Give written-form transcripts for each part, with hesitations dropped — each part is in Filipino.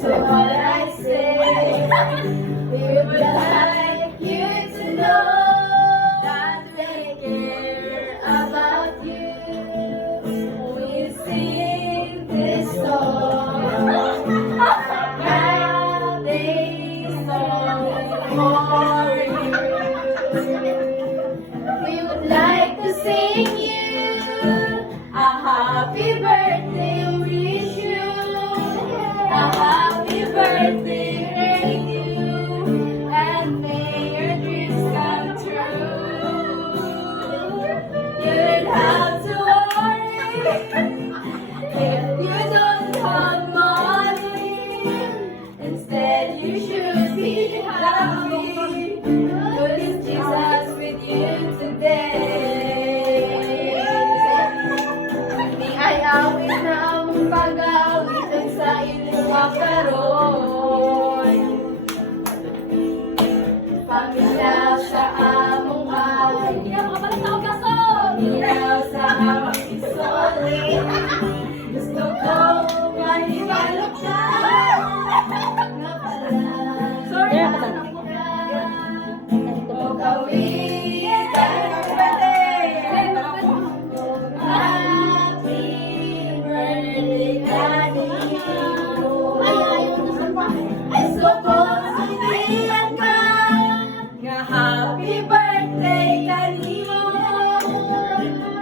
to what I say. We would like you to know that we care about you. We sing this song, happy song for you. We would like to sing you a happy birthday wish you, a happy birthday thank you, and may your dreams come true. You don't have to worry if you don't have money. Instead, you should be happy, 'cause Jesus with you today. May ayawin na ang pag-aawitan sa inyong karon. Pamilya sa among away, pamilya sa among isoli. Gusto ko manibalok ka nga pala. Sorry, ako ka. O kawin, happy birthday! Happy birthday, kanino. Gusto ko sabihan ka nga happy birthday, kanino.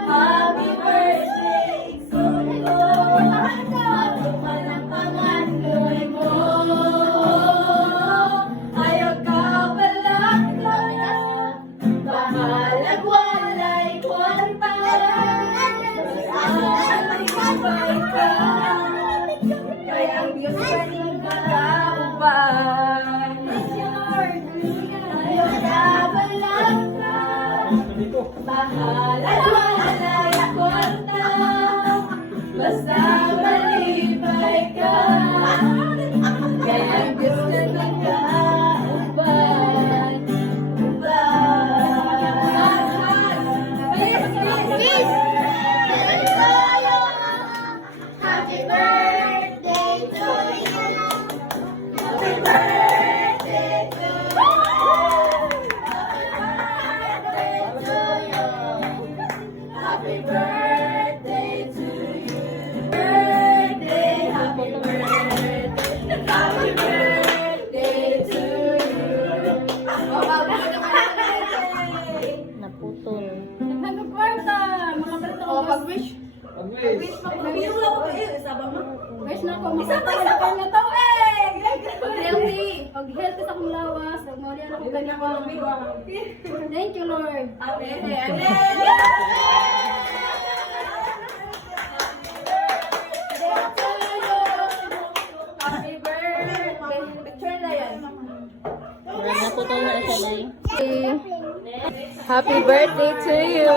Happy birthday, Solo. Matuman ang pangandoy mo. Ayaw ka palaka, bahalag walay kwarta. Alibay ka, kaya ang Diyos kaning magkauban. Ayaw ka palaka, bahalag walay kwarta. Basta malibay ka, kaya ang Diyos kaning magkauban. Happy birthday to you. Happy birthday to you. Happy birthday to you. Birthday, happy birthday. Happy birthday to you. Naputol. Nagkakwarta. Oh, pag-wish. Pag-wish. Nag-wish lang ako eh. Sabang mo. Wish na ako. Isa pa na to eh. Pag-healthy. Pag-healthy sa akong lawas. Pag-mori ako ganyan ko. Thank you, Lord. Amen. Happy birthday. Picture na yan. Naputol na siya, Day. Happy birthday to you.